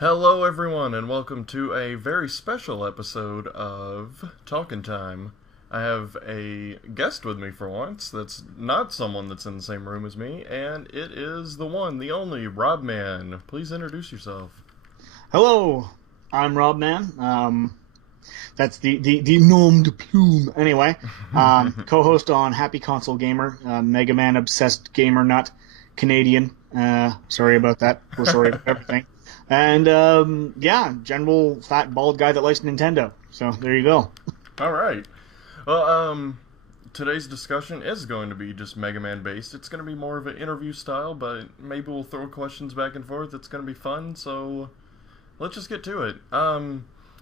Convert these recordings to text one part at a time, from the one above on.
Hello, everyone, and welcome to a very special episode of Talkin Time. I have a guest with me for once that's not someone that's in the same room as me, and it is the one, the only, Robman. Please introduce yourself. Hello, I'm Rob Man. That's the nom de plume. Anyway, co-host on Happy Console Gamer, Mega Man obsessed gamer nut, Canadian. Sorry about that. We're sorry about everything. And yeah, general fat bald guy that likes Nintendo. So there you go. All right. Well, today's discussion is going to be just Mega Man based. It's going to be more of an interview style, but maybe we'll throw questions back and forth. It's going to be fun, so let's just get to it.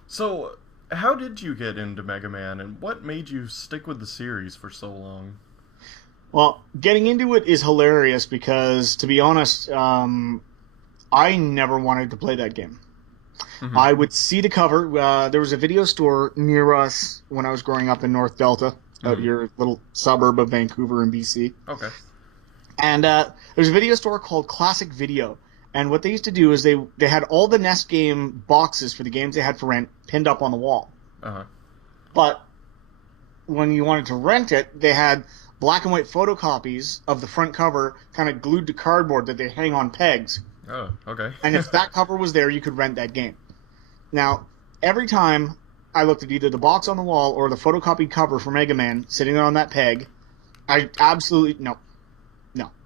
So how did you get into Mega Man, and what made you stick with the series for so long? Well, getting into it is hilarious because, to be honest, I never wanted to play that game. Mm-hmm. I would see the cover. There was a video store near us when I was growing up in North Delta, out your little suburb of Vancouver in BC. Okay. And there's a video store called Classic Video. And what they used to do is they had all the NES game boxes for the games they had for rent pinned up on the wall. Uh-huh. But when you wanted to rent it, they had black and white photocopies of the front cover kind of glued to cardboard that they hang on pegs. Oh, okay. And if that cover was there, you could rent that game. Now, every time I looked at either the box on the wall or the photocopied cover for Mega Man sitting there on that peg, I absolutely no,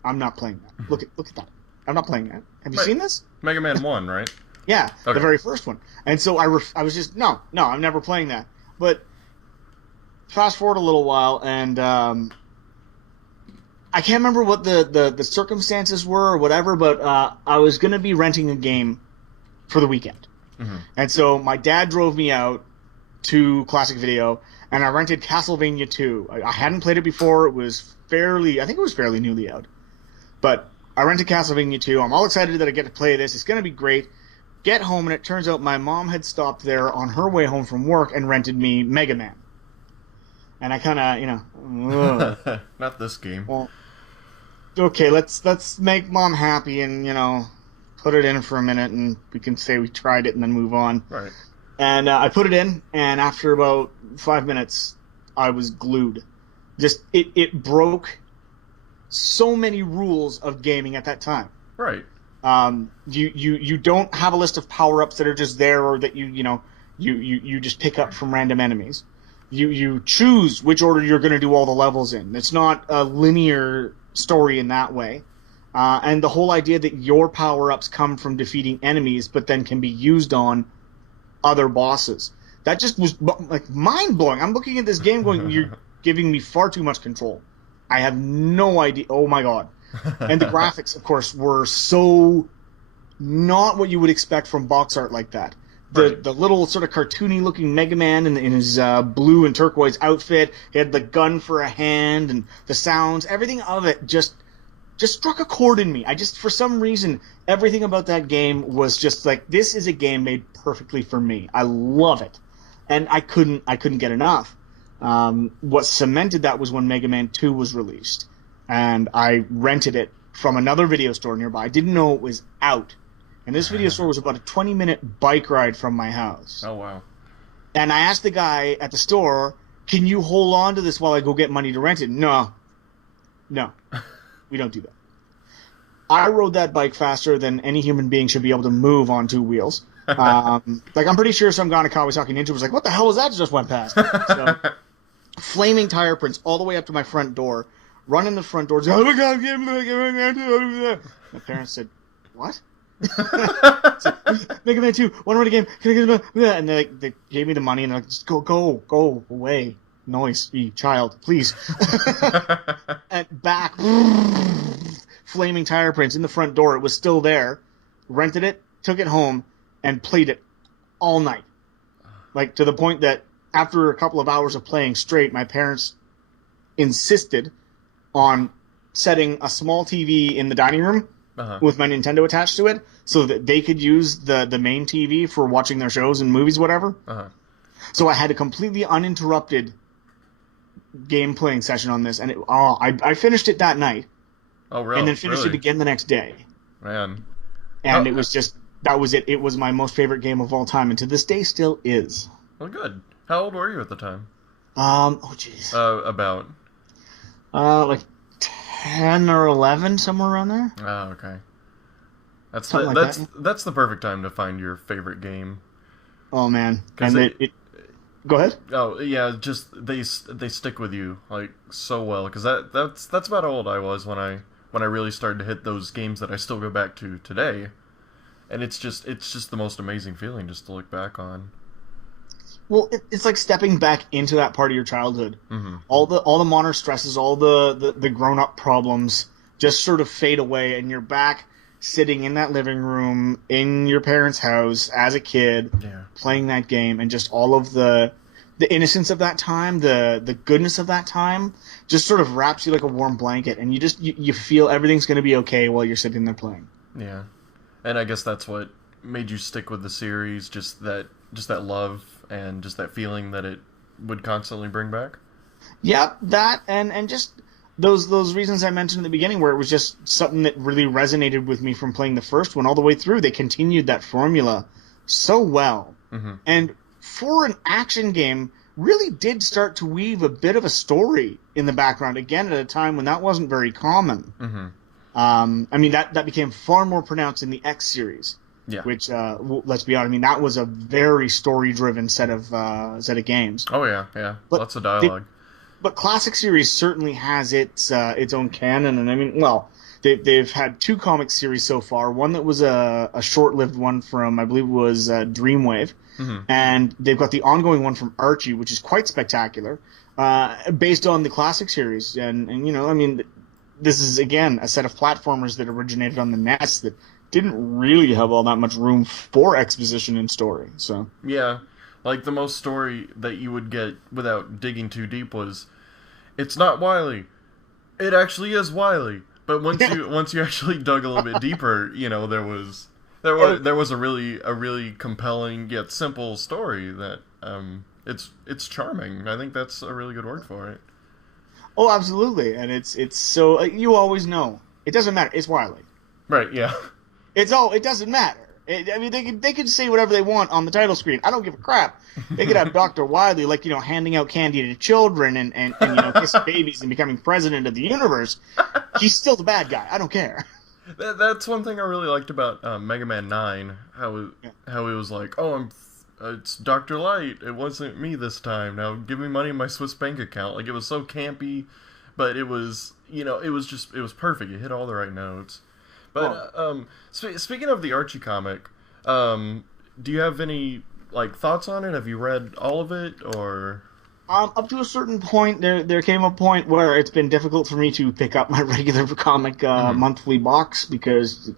I'm not playing that. Look at that. I'm not playing that. Have you seen this? Mega Man 1, right? Yeah, Okay. the very first one. And so I was just no, I'm never playing that. But fast forward a little while, and I can't remember what the circumstances were or whatever, but I was going to be renting a game for the weekend. Mm-hmm. And so my dad drove me out to Classic Video, and I rented Castlevania 2. I hadn't played it before. I think it was fairly newly out. But I rented Castlevania 2. I'm all excited that I get to play this. It's going to be great. Get home, and it turns out my mom had stopped there on her way home from work and rented me Mega Man. And I kind of, Not this game. well, okay, let's make mom happy and, put it in for a minute, and we can say we tried it and then move on. Right. And I put it in, and after about 5 minutes, I was glued. Just, it broke so many rules of gaming at that time. Right. You don't have a list of power-ups that are just there or that you just pick up from random enemies. You choose which order you're going to do all the levels in. It's not a linear story in that way. And the whole idea that your power-ups come from defeating enemies but then can be used on other bosses. That just was like mind-blowing. I'm looking at this game going, you're giving me far too much control. I have no idea. Oh my god. And the graphics, of course, were so not what you would expect from box art like that. The little sort of cartoony looking Mega Man in his blue and turquoise outfit, he had the gun for a hand, and the sounds, everything of it just struck a chord in me. For some reason, everything about that game was just like, this is a game made perfectly for me. I love it. And I couldn't get enough. What cemented that was when Mega Man 2 was released. And I rented it from another video store nearby. I didn't know it was out. And this video store was about a 20-minute bike ride from my house. Oh, wow. And I asked the guy at the store, can you hold on to this while I go get money to rent it? No. We don't do that. I rode that bike faster than any human being should be able to move on two wheels. I'm pretty sure some guy in a Kawasaki Ninja was like, what the hell was that just went past? So, flaming tire prints all the way up to my front door. Run in the front door. Oh my god, my parents said, what? Mega Man 2, want to run a game? Can I get a... And they gave me the money and they're like, just go away. Noise, child, please. And back, flaming tire prints in the front door. It was still there. Rented it, took it home, and played it all night. Like, to the point that after a couple of hours of playing straight, my parents insisted on setting a small TV in the dining room with my Nintendo attached to it so that they could use the main TV for watching their shows and movies, whatever. So I had a completely uninterrupted game playing session on this, and I finished it that night. Oh, really? And then finished it again the next day. Man. And it was just that was it. It was my most favorite game of all time, and to this day still is. Well, good. How old were you at the time? Oh jeez. About. Like 10 or 11, somewhere around there. Oh, okay. That's that's the perfect time to find your favorite game. Oh man, and it go ahead. Oh yeah, just they stick with you like so well because that's about how old I was when I really started to hit those games that I still go back to today, and it's just the most amazing feeling just to look back on. Well, it's like stepping back into that part of your childhood. Mm-hmm. All the modern stresses, all the grown up problems just sort of fade away, and you're back sitting in that living room in your parents' house as a kid, playing that game, and just all of the innocence of that time, the goodness of that time, just sort of wraps you like a warm blanket, and you feel everything's going to be okay while you're sitting there playing. Yeah, and I guess that's what made you stick with the series, just that love and just that feeling that it would constantly bring back. Yeah, that and just those reasons I mentioned at the beginning, where it was just something that really resonated with me from playing the first one all the way through. They continued that formula so well, and for an action game, really did start to weave a bit of a story in the background again at a time when that wasn't very common. I mean that became far more pronounced in the X series. Yeah. Which, let's be honest, I mean, that was a very story-driven set of games. Oh, yeah. But lots of dialogue. But Classic Series certainly has its own canon, and I mean, well, they've had 2 comic series so far. One that was a short-lived one from, I believe it was Dreamwave, and they've got the ongoing one from Archie, which is quite spectacular, based on the Classic Series. And you know, I mean, this is, again, a set of platformers that originated on the NES that didn't really have all that much room for exposition and story. So yeah, like the most story that you would get without digging too deep was, it's not Wily, it actually is Wily. But once you actually dug a little bit deeper, you know, there was a really compelling yet simple story that it's charming. I think that's a really good word for it. Oh, absolutely, and it's so you always know it doesn't matter. It's Wily. Right. Yeah. It doesn't matter. I mean, they can say whatever they want on the title screen. I don't give a crap. They could have Dr. Wily, like, you know, handing out candy to children and you know, kissing babies and becoming president of the universe. He's still the bad guy. I don't care. That's one thing I really liked about Mega Man 9. How he was like, oh, it's Dr. Light. It wasn't me this time. Now give me money in my Swiss bank account. Like, it was so campy, but it was, you know, it was perfect. It hit all the right notes. But speaking of the Archie comic, do you have any thoughts on it? Have you read all of it, or? Up to a certain point, there came a point where it's been difficult for me to pick up my regular comic monthly box because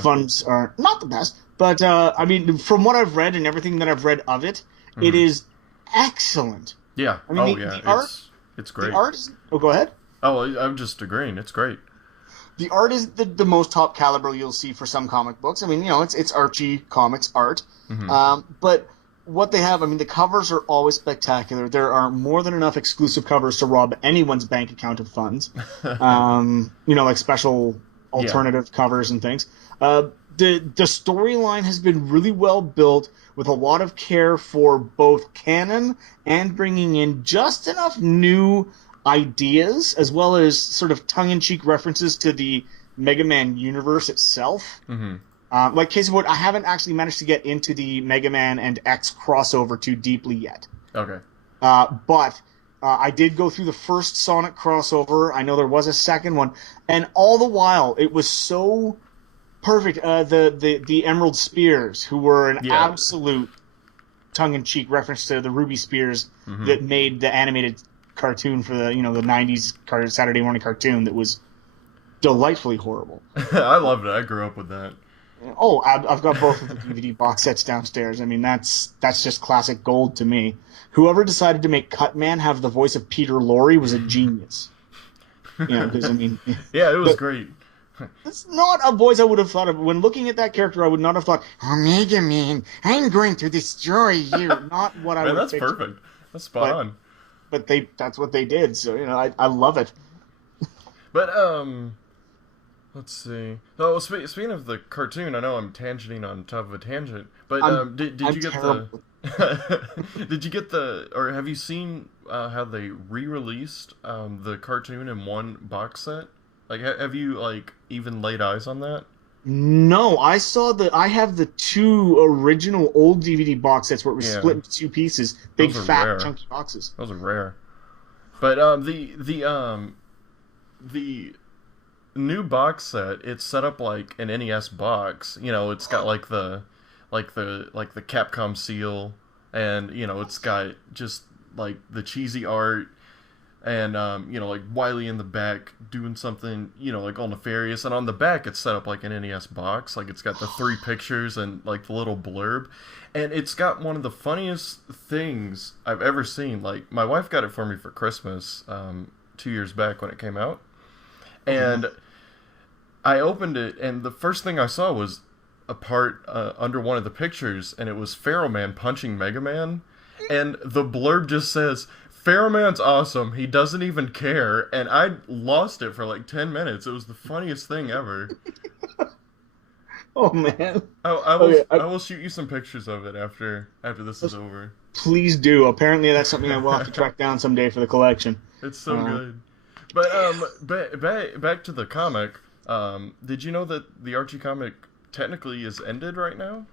funds are not the best. But I mean, from what I've read and everything that I've read of it, it is excellent. Yeah. I mean, the art, it's great. The art is. Oh, go ahead. Oh, I'm just agreeing. It's great. The art is the most top caliber you'll see for some comic books. I mean, you know, it's Archie Comics art. But what they have, I mean, the covers are always spectacular. There are more than enough exclusive covers to rob anyone's bank account of funds. You know, like special alternative covers and things. The storyline has been really well built with a lot of care for both canon and bringing in just enough new ideas, as well as sort of tongue-in-cheek references to the Mega Man universe itself. Like, case in point, I haven't actually managed to get into the Mega Man and X crossover too deeply yet. Okay. But I did go through the first Sonic crossover. I know there was a second one. And all the while, it was so perfect. The Emerald Spears, who were an absolute tongue-in-cheek reference to the Ruby Spears that made the animated cartoon for the, you know, the 90s Saturday morning cartoon that was delightfully horrible. I loved it. I grew up with that. Oh, I've got both of the DVD box sets downstairs. I mean, that's just classic gold to me. Whoever decided to make Cutman have the voice of Peter Lorre was a genius. You know, because I mean, yeah, it was great. It's not a voice I would have thought of. When looking at that character, I would not have thought, "Oh, Mega Man, I'm going to destroy you." Not what I would have pictured. That's perfect. That's spot on. But that's what they did, so, you know, I love it. But Let's see. Oh, speaking of the cartoon, I know I'm tangenting on top of a tangent, but did I'm you get the terrible. did you get the or have you seen how they re-released the cartoon in one box set? Like, have you like even laid eyes on that? No, I have the two original old DVD box sets where it was split Yeah, into two pieces, big those are fat rare. chunky boxes. Those are rare. But the new box set, it's set up like an NES box. You know, it's got like the Capcom seal, and you know, it's got just like the cheesy art, and you know, like Wily in the back doing something, you know, like all nefarious, and on the back it's set up like an NES box. Like it's got the three pictures and like the little blurb, and it's got one of the funniest things I've ever seen. Like my wife got it for me for Christmas 2 years back when it came out, and I opened it, and the first thing I saw was a part under one of the pictures, and it was Pharaoh Man punching Mega Man, and the blurb just says, "Pharaoh Man's awesome. He doesn't even care." And I lost it for like 10 minutes. It was the funniest thing ever. Oh man. I will Okay, I will shoot you some pictures of it after this is over. please do. Apparently, that's something I will have to track down someday for the collection. It's so Uh, good. But back to the comic. Did you know that the Archie comic technically is ended right now?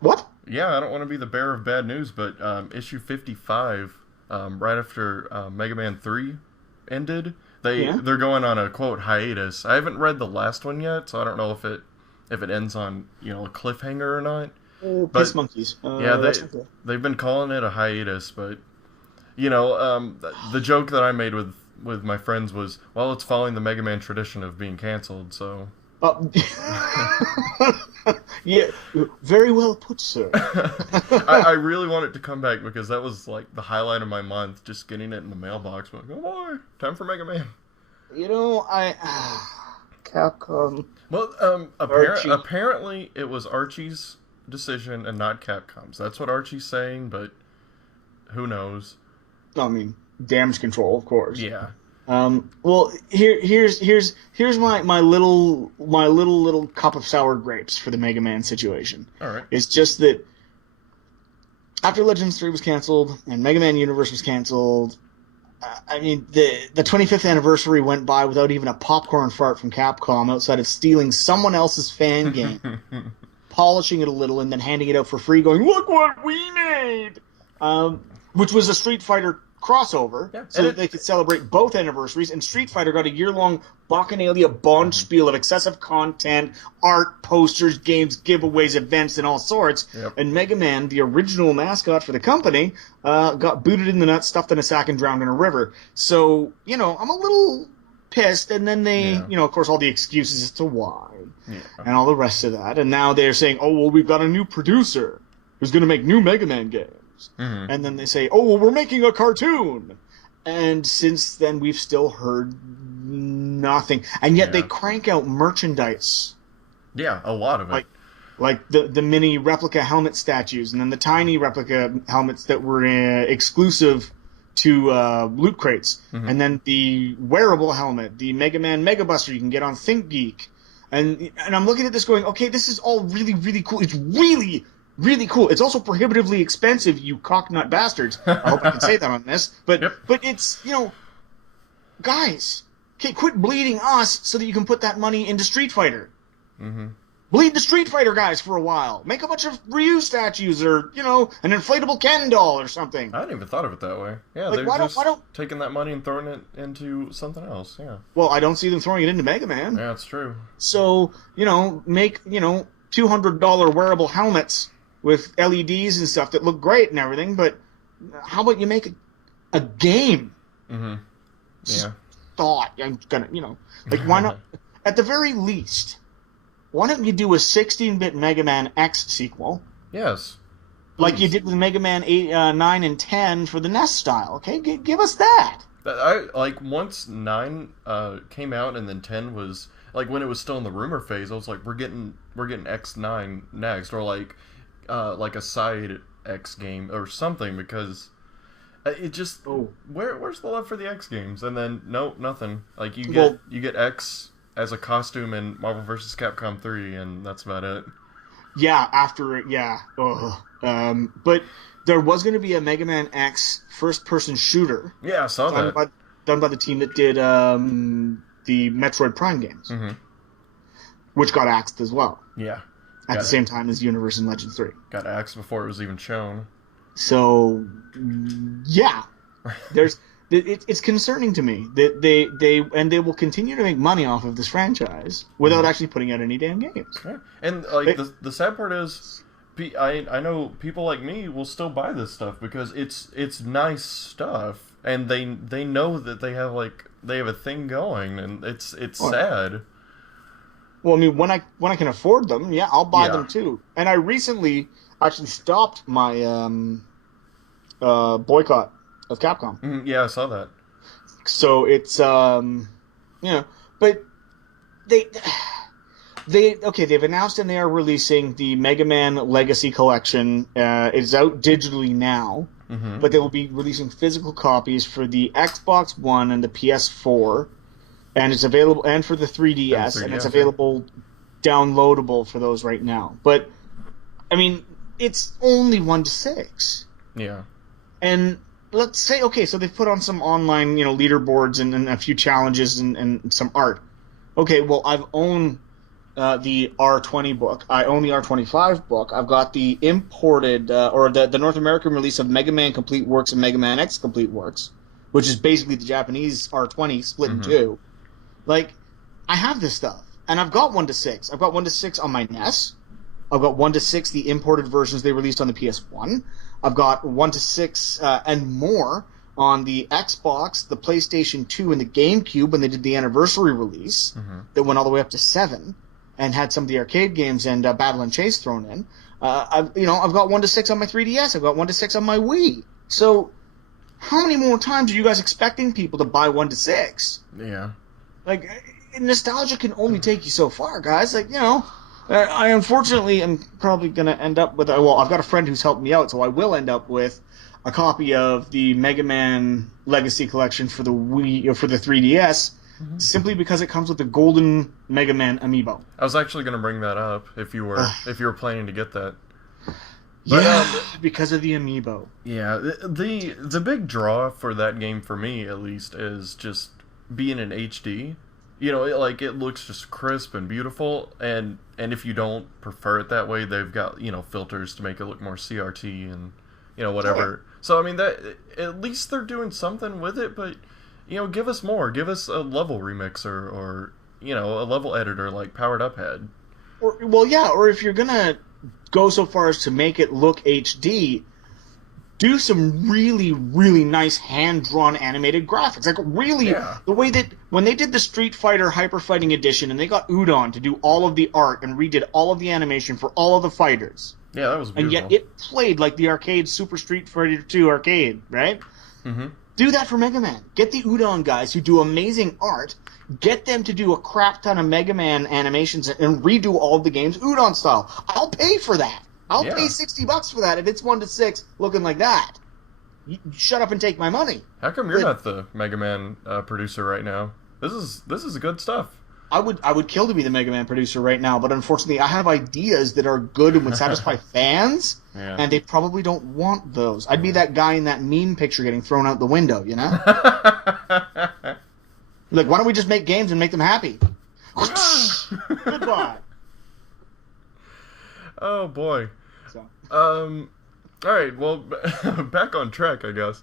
what? Yeah, I don't want to be the bearer of bad news, but issue 55, right after Mega Man 3 ended, Yeah. they're going on a quote hiatus. I haven't read the last one yet, so I don't know if it ends on, you know, a cliffhanger or not. Oh, But piss monkeys. yeah, That's not cool. they've been calling it a hiatus, but you know, the joke that I made with my friends was, well, it's following the Mega Man tradition of being canceled, so. Uh, yeah, very well put, sir. I really want it to come back because that was like the highlight of my month, just getting it in the mailbox. Like, oh boy, time for Mega Man. You know, Capcom. Well, Archie. apparently it was Archie's decision and not Capcom's. That's what Archie's saying, but who knows? I mean, damage control, of course. Yeah. Well, here's my little cup of sour grapes for the Mega Man situation. All right. It's just that after Legends 3 was canceled and Mega Man Universe was canceled, I mean the 25th anniversary went by without even a popcorn fart from Capcom outside of stealing someone else's fan game, polishing it a little, and then handing it out for free, going, "Look what we made," which was a Street Fighter crossover, Yeah, so that they could celebrate both anniversaries. And Street Fighter got a year-long Bacchanalia bonspiel of excessive content, art, posters, games, giveaways, events, and all sorts. Yep. And Mega Man, the original mascot for the company, got booted in the nuts, stuffed in a sack, and drowned in a river. So, you know, I'm a little pissed. And then they, Yeah. you know, of course, all the excuses as to why, Yeah. and all the rest of that. And now they're saying, oh, well, we've got a new producer who's going to make new Mega Man games. Mm-hmm. And then they say, oh, well, we're making a cartoon. And since then, we've still heard nothing. And yet they Yeah. crank out merchandise. Yeah, a lot of it. Like the mini replica helmet statues, and then the tiny replica helmets that were exclusive to loot crates. Mhm. And then the wearable helmet, the Mega Man Mega Buster you can get on ThinkGeek. And I'm looking at this going, okay, this is all really, really cool. It's really, really cool. It's also prohibitively expensive, you cocknut bastards. I hope I can say that on this. But Yep. but it's, you know, guys, okay, quit bleeding us so that you can put that money into Street Fighter. Mm-hmm. Bleed the Street Fighter guys for a while. Make a bunch of Ryu statues, or, you know, an inflatable Ken doll or something. I hadn't even thought of it that way. Yeah, Like, they're why just don't- taking that money and throwing it into something else. Yeah, Well, I don't see them throwing it into Mega Man. yeah, it's true. So, you know, make, you know, $200 wearable helmets with LEDs and stuff that look great and everything, but how about you make a game? Mm-hmm. Just Yeah. thought. I'm gonna, you know, like, why not? At the very least, why don't you do a 16-bit Mega Man X sequel? Yes. Like you Please. did with Mega Man 8, 9, and 10 for the NES style, okay? Give us that. I like once 9 came out and then 10 was like when it was still in the rumor phase. I was like, we're getting X9 next, or like a side X game or something, because it just Oh. where's the love for the X games? And then nope, nothing. Like you Well- get X as a costume in Marvel vs. Capcom 3, and that's about it. Yeah, after it, yeah. But there was going to be a Mega Man X first-person shooter. Yeah, I saw that. Done by the team that did the Metroid Prime games, which got axed as well. Yeah. At the same time as Universe and Legend 3. Got axed before it was even shown. So, yeah. It's concerning to me that they will continue to make money off of this franchise without actually putting out any damn games. Yeah. And like the sad part is, I know people like me will still buy this stuff because it's nice stuff, and they know that they have a thing going, and it's sad. Well, I mean, when I can afford them, yeah, I'll buy them too. And I recently actually stopped my boycott of Capcom. Yeah, I saw that. So it's but they've announced and they are releasing the Mega Man Legacy Collection. It's out digitally now, but they will be releasing physical copies for the Xbox One and the PS4, and it's available, and for the 3DS, and it's available downloadable for those right now. But I mean, it's only 1 to 6. Yeah. And let's say, okay, so they've put on some online, leaderboards and a few challenges and some art. Okay, well, I've owned the R20 book. I own the R25 book. I've got the imported, or the North American release of Mega Man Complete Works and Mega Man X Complete Works, which is basically the Japanese R20 split in two. Like, I have this stuff, and I've got 1 to 6. I've got 1 to 6 on my NES. I've got 1 to 6 the imported versions they released on the PS1. I've got 1 to 6 and more on the Xbox, the PlayStation 2, and the GameCube when they did the anniversary release that went all the way up to 7 and had some of the arcade games and Battle and Chase thrown in. I've got 1 to 6 on my 3DS. I've got 1 to 6 on my Wii. So how many more times are you guys expecting people to buy 1 to 6? Yeah. Like, nostalgia can only take you so far, guys. Like, I unfortunately am probably going to end up with... Well, I've got a friend who's helped me out, so I will end up with a copy of the Mega Man Legacy Collection for the Wii, or for the 3DS, simply because it comes with the golden Mega Man amiibo. I was actually going to bring that up if you were planning to get that. But, because of the amiibo. Yeah, the big draw for that game, for me at least, is just being in HD. It looks just crisp and beautiful, and if you don't prefer it that way, they've got, filters to make it look more CRT and, whatever. So, I mean, that at least they're doing something with it, but, give us more. Give us a level remixer or a level editor like Powered Up had. Or if you're going to go so far as to make it look HD, do some really, really nice hand-drawn animated graphics. Like, really, the way that when they did the Street Fighter Hyper Fighting Edition and they got Udon to do all of the art and redid all of the animation for all of the fighters. Yeah, that was beautiful. And yet it played like the arcade Super Street Fighter 2 arcade, right? Do that for Mega Man. Get the Udon guys who do amazing art. Get them to do a crap ton of Mega Man animations and redo all of the games Udon style. I'll pay for that. I'll pay $60 for that if it's 1 to 6 looking like that. You shut up and take my money. How come you're not the Mega Man producer right now? This is good stuff. I would kill to be the Mega Man producer right now, but unfortunately I have ideas that are good and would satisfy fans, and they probably don't want those. I'd be that guy in that meme picture getting thrown out the window, Like, why don't we just make games and make them happy? Goodbye. Oh boy. All right. Well, back on track, I guess.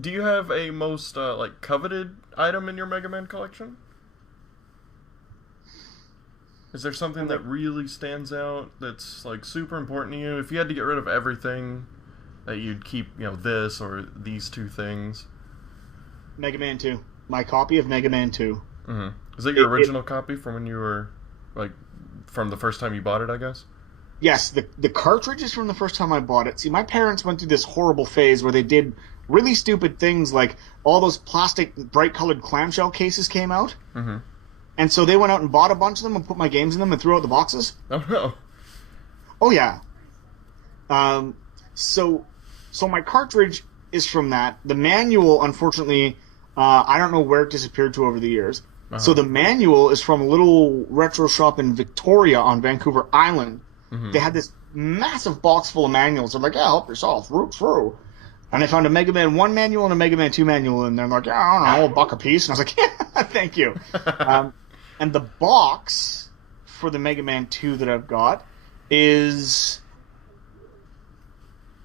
Do you have a most coveted item in your Mega Man collection? Is there something that really stands out that's super important to you? If you had to get rid of everything, that you'd keep, this or these two things. Mega Man 2. My copy of Mega Man 2. Is that your original copy from when you were from the first time you bought it, I guess? Yes, the cartridge is from the first time I bought it. See, my parents went through this horrible phase where they did really stupid things, like all those plastic bright-colored clamshell cases came out. And so they went out and bought a bunch of them and put my games in them and threw out the boxes. Oh, no. Oh, yeah. So my cartridge is from that. The manual, unfortunately, I don't know where it disappeared to over the years. So the manual is from a little retro shop in Victoria on Vancouver Island. They had this massive box full of manuals. They're like, yeah, help yourself, root through. And I found a Mega Man 1 manual and a Mega Man 2 manual, and they're like, yeah, I don't know, $1 a piece. And I was like, yeah, thank you. And the box for the Mega Man 2 that I've got is...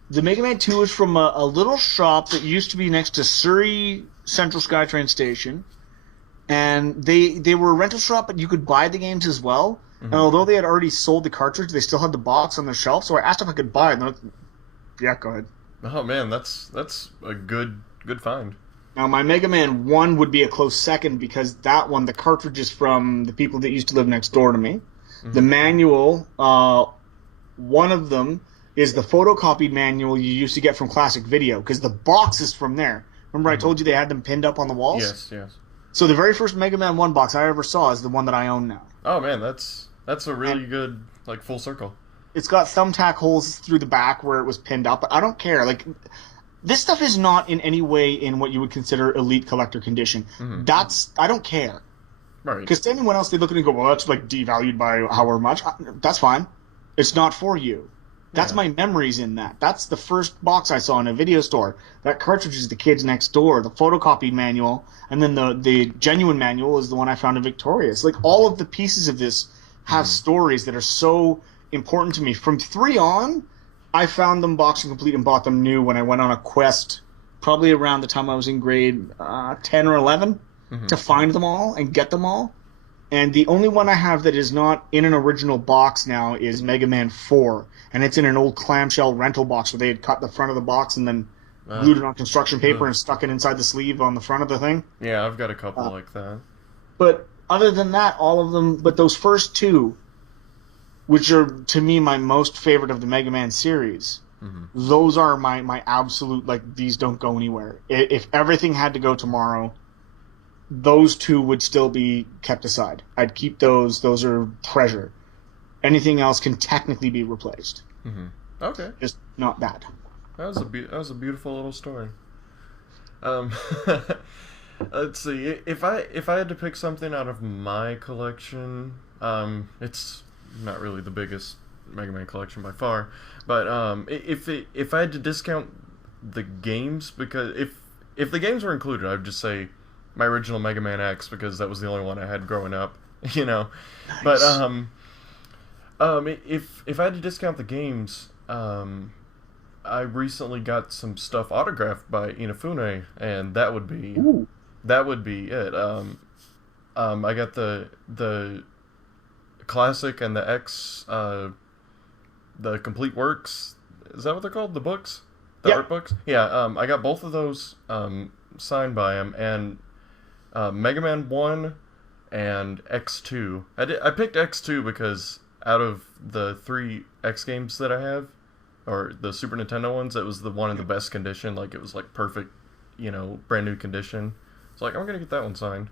The Mega Man 2 is from a little shop that used to be next to Surrey Central SkyTrain Station. And they were a rental shop, but you could buy the games as well. And although they had already sold the cartridge, they still had the box on their shelf. So I asked if I could buy it. And they're like, yeah, go ahead. Oh man, that's a good find. Now my Mega Man 1 would be a close second because that one, the cartridge is from the people that used to live next door to me. The manual, one of them is the photocopied manual you used to get from Classic Video because the box is from there. Remember I told you they had them pinned up on the walls? Yes. So the very first Mega Man 1 box I ever saw is the one that I own now. Oh man, that's a really good, like, full circle. It's got thumbtack holes through the back where it was pinned up, but I don't care. Like, this stuff is not in any way in what you would consider elite collector condition. I don't care. Right. Because to anyone else, they look at it and go, well, that's, like, devalued by however much. That's fine. It's not for you. That's my memories in that. That's the first box I saw in a video store. That cartridge is the kids next door, the photocopied manual, and then the genuine manual is the one I found in Victoria. It's like all of the pieces of this have stories that are so important to me. From 3 on, I found them boxed and complete and bought them new when I went on a quest, probably around the time I was in grade 10 or 11, to find them all and get them all. And the only one I have that is not in an original box now is Mega Man 4. And it's in an old clamshell rental box where they had cut the front of the box and then glued it on construction paper and stuck it inside the sleeve on the front of the thing. Yeah, I've got a couple like that. But other than that, all of them... But those first 2, which are, to me, my most favorite of the Mega Man series, those are my absolute, like, these don't go anywhere. If everything had to go tomorrow... Those 2 would still be kept aside. I'd keep those. Those are treasure. Anything else can technically be replaced. Okay. Just not that. That was a beautiful little story. Let's see. If I had to pick something out of my collection, it's not really the biggest Mega Man collection by far, but if I had to discount the games, because if the games were included, I'd just say my original Mega Man X, because that was the only one I had growing up, you know. Nice. But if I had to discount the games, I recently got some stuff autographed by Inafune, and that would be it. I got the classic and the X, the complete works. Is that what they're called? The books, art books. Yeah. I got both of those signed by him, and Mega Man 1 and X2. I picked X2 because out of the 3 X games that I have, or the Super Nintendo ones, it was the one in the best condition. Like, it was like perfect, brand new condition. It's like, I'm gonna get that one signed.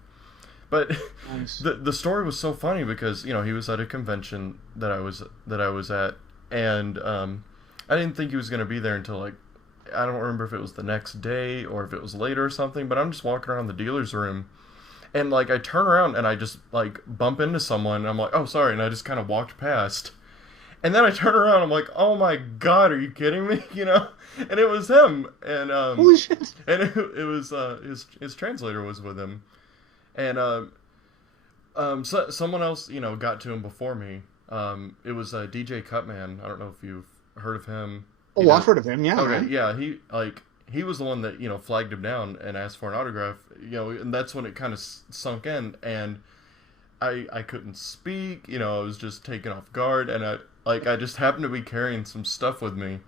But nice. the story was so funny because he was at a convention that I was at, and I didn't think he was gonna be there until, like, I don't remember if it was the next day or if it was later or something, but I'm just walking around the dealer's room, and, like, I turn around and I just, like, bump into someone, and I'm like, oh, sorry, and I just kind of walked past. And then I turn around, I'm like, oh my god, are you kidding me? And it was him, and holy shit. And it was his translator was with him, and so someone else got to him before me. It was DJ Cutman. I don't know if you've heard of him. Oh, I've heard of him. Yeah. Okay, yeah. He was the one that flagged him down and asked for an autograph. And that's when it kind of sunk in, and I couldn't speak. I was just taken off guard, and I just happened to be carrying some stuff with me,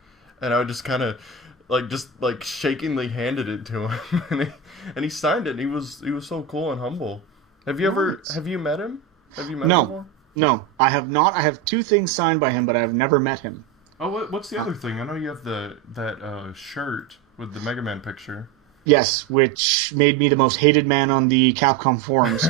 and I just kind of shakingly handed it to him, and he signed it. And he was so cool and humble. Have you met him? Have you met him before? No, I have not. I have 2 things signed by him, but I have never met him. Oh, what's the other thing? I know you have that shirt with the Mega Man picture. Yes, which made me the most hated man on the Capcom forums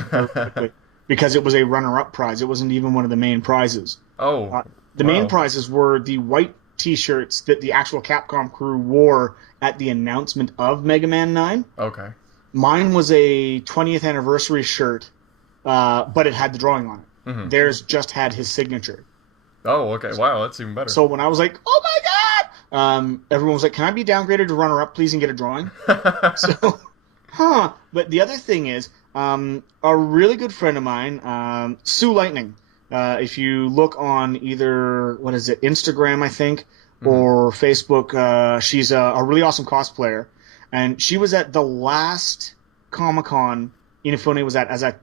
because it was a runner-up prize. It wasn't even one of the main prizes. Oh, the main prizes were the white T-shirts that the actual Capcom crew wore at the announcement of Mega Man 9. Okay. Mine was a 20th anniversary shirt but it had the drawing on it. Mm-hmm. Theirs just had his signature. Oh, okay. Wow, that's even better. So when I was like, oh my god, everyone was like, can I be downgraded to runner-up, please, and get a drawing? So, But the other thing is, a really good friend of mine, Sue Lightning, if you look on either, Instagram, I think, or Facebook, she's a really awesome cosplayer. And she was at the last Comic-Con Inafune was at as a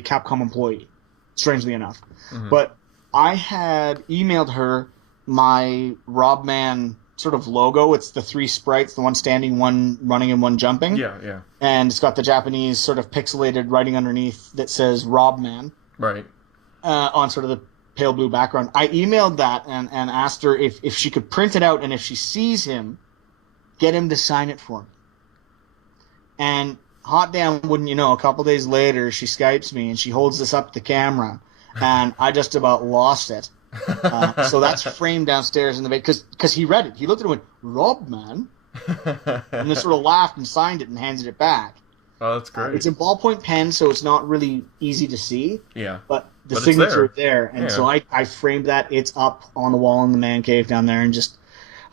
Capcom employee, strangely enough. Mm-hmm. But I had emailed her my Robman sort of logo. It's the 3 sprites, the one standing, one running, and one jumping. Yeah. And it's got the Japanese sort of pixelated writing underneath that says Robman. Right. On sort of the pale blue background. I emailed that and asked her if she could print it out, and if she sees him, get him to sign it for me. And hot damn, wouldn't you know, a couple days later, she Skypes me and she holds this up to the camera, and I just about lost it. So that's framed downstairs in the basement, because he read it. He looked at it and went, Robman? And then sort of laughed and signed it and handed it back. Oh, that's great. It's in ballpoint pen, so it's not really easy to see. Yeah. But the signature is there. And yeah. So I framed that. It's up on the wall in the man cave down there, and just...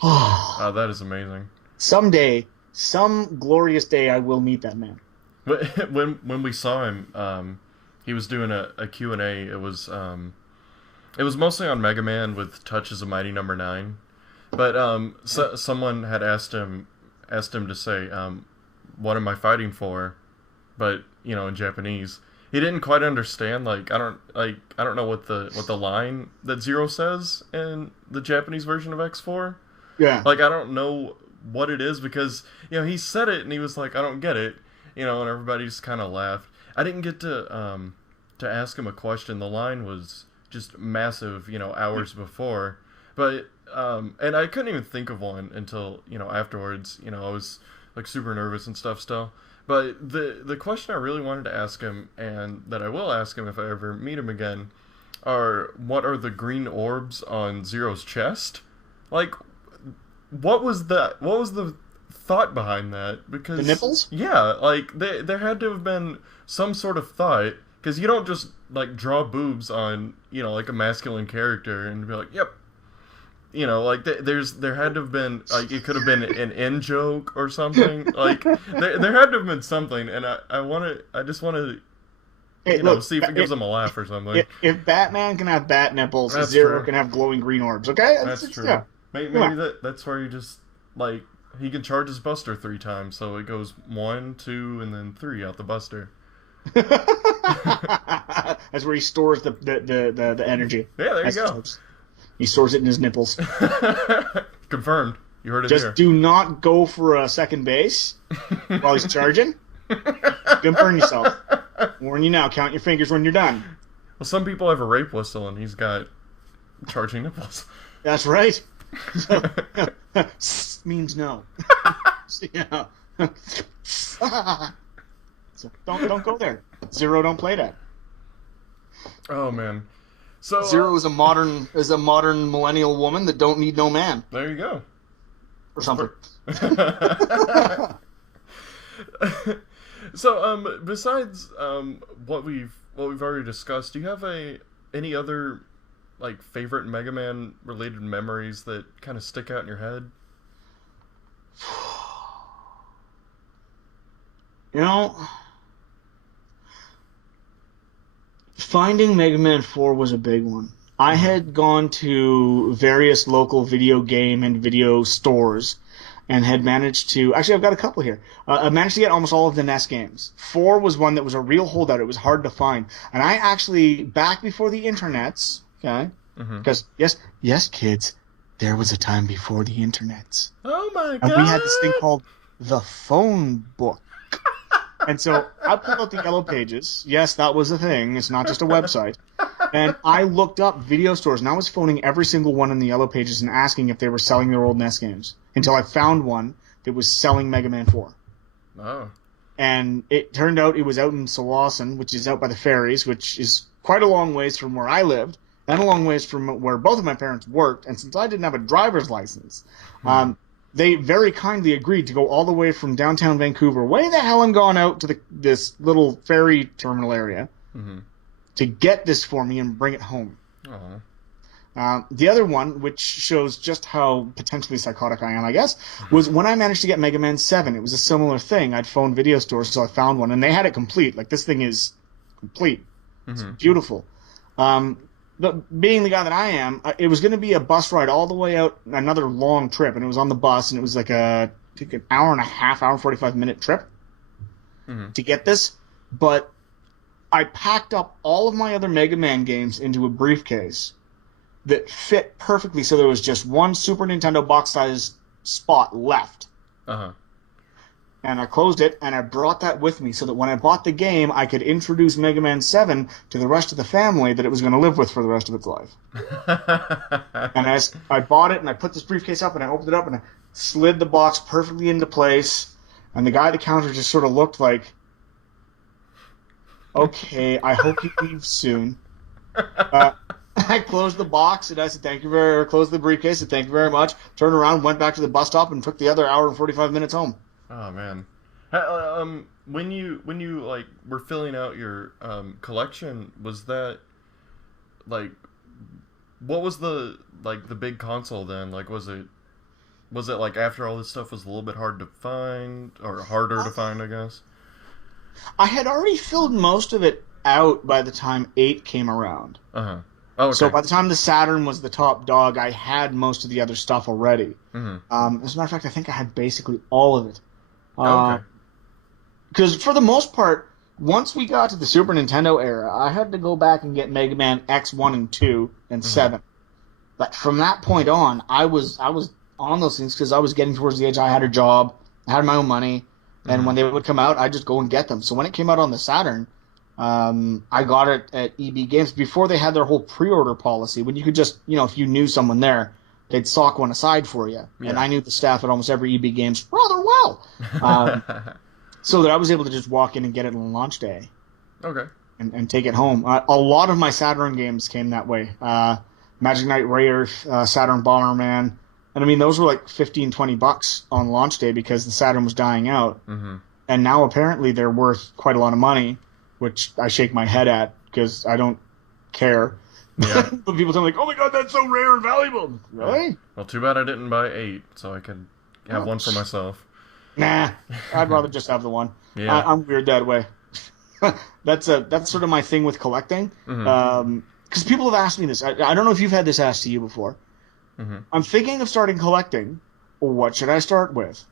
Oh, that is amazing. Someday, some glorious day, I will meet that man. When we saw him, he was doing a Q&A. It was mostly on Mega Man with Touches of Mighty Number 9. But someone had asked him to say, what am I fighting for? But, in Japanese. He didn't quite understand. I don't know what the line that Zero says in the Japanese version of X4. Yeah. I don't know what it is, because, he said it and he was like, I don't get it. And everybody just kind of laughed. I didn't get to ask him a question. The line was just massive, hours before. But, and I couldn't even think of one until, afterwards. I was, super nervous and stuff still. But the question I really wanted to ask him, and that I will ask him if I ever meet him again, are, what are the green orbs on Zero's chest? What was that? What was the thought behind that? Because the nipples? Yeah, there had to have been some sort of thought, because you don't just draw boobs on a masculine character and be like, yep. There had to have been it could have been an in joke or something. There had to have been something, and I just want to see if it gives them a laugh or something. If Batman can have bat nipples, that's Zero true. can have glowing green orbs. Okay, that's true. Yeah. Maybe that's where you just he can charge his buster 3 times, so it goes 1, 2, and then 3 out the buster. That's where he stores the energy. Yeah, there you go. He stores it in his nipples. Confirmed. You heard it Just here. do not go for a second base while he's charging. You're gonna burn yourself. Warn you now. Count your fingers when you're done. Well, some people have a rape whistle, and he's got charging nipples. That's right. Means no. Yeah. So don't go there. Zero, don't play that. Oh man. So Zero is a modern millennial woman that don't need no man. There you go. Or something. So besides what we've already discussed, do you have any other favorite Mega Man related memories that kind of stick out in your head? Finding Mega Man 4 was a big one. I had gone to various local video game and video stores and had managed to... Actually, I've got a couple here. I managed to get almost all of the NES games. 4 was one that was a real holdout. It was hard to find. And I actually, back before the internets, okay? Because, yes, kids, there was a time before the internets. Oh my god! And we had this thing called the phone book. And so I pulled out the Yellow Pages. Yes, that was a thing. It's not just a website. And I looked up video stores, and I was phoning every single one in the Yellow Pages and asking if they were selling their old NES games, until I found one that was selling Mega Man 4. Oh. And it turned out it was out in Sawasan, which is out by the ferries, which is quite a long ways from where I lived, and a long ways from where both of my parents worked. And since I didn't have a driver's license, they very kindly agreed to go all the way from downtown Vancouver, way the hell and gone out to this little ferry terminal area, Mm-hmm. to get this for me and bring it home. Oh. The other one, which shows just how potentially psychotic I am, I guess, was when I managed to get Mega Man 7. It was a similar thing. I'd phoned video stores, so I found one, and they had it complete. Like, this thing is complete. It's beautiful. But being the guy that I am, it was going to be a bus ride all the way out, another long trip, and it was on the bus, and it was like I think an hour and a half, hour and 45-minute trip to get this. But I packed up all of my other Mega Man games into a briefcase that fit perfectly, so there was just one Super Nintendo box-sized spot left. Uh-huh. And I closed it, and I brought that with me so that when I bought the game, I could introduce Mega Man 7 to the rest of the family that it was going to live with for the rest of its life. And as I bought it, and I put this briefcase up, and I opened it up, and I slid the box perfectly into place, and the guy at the counter just sort of looked like, okay, I hope you leave soon. I closed the box, and I said, closed the briefcase, and thank you very much. Turned around, went back to the bus stop, and took the other hour and 45 minutes home. Oh, man. When you like were filling out your collection, was that like what was the big console then? Like was it like after all this stuff was a little bit hard to find or harder to find, I guess? I had already filled most of it out by the time 8 came around. Uh-huh. Oh, okay. So by the time the Saturn was the top dog, I had most of the other stuff already. Mm-hmm. As a matter of fact, I think I had basically all of it. Okay. Because for the most part, once we got to the Super Nintendo era, I had to go back and get Mega Man X 1 and 2 and 7. But from that point on, I was on those things because I was getting towards the edge. I had a job, I had my own money, and when they would come out, I'd just go and get them. So when it came out on the Saturn, I got it at EB Games before they had their whole pre-order policy, when you could just, if you knew someone there, they'd sock one aside for you. Yeah. And I knew the staff at almost every EB Games rather well. So that I was able to just walk in and get it on launch day. Okay. And take it home. A lot of my Saturn games came that way. Magic Knight Rayer, Saturn Bomberman. And I mean, those were like $15, $20 on launch day because the Saturn was dying out. Mm-hmm. And now apparently they're worth quite a lot of money, which I shake my head at because I don't care. Yeah. But people tell me, like, oh my god, that's so rare and valuable. Really? Well, too bad I didn't buy 8, so I could have one for myself. Nah, I'd rather just have the one. Yeah. I'm weird that way. That's sort of my thing with collecting. Because people have asked me this. I don't know if you've had this asked to you before. Mm-hmm. I'm thinking of starting collecting. What should I start with?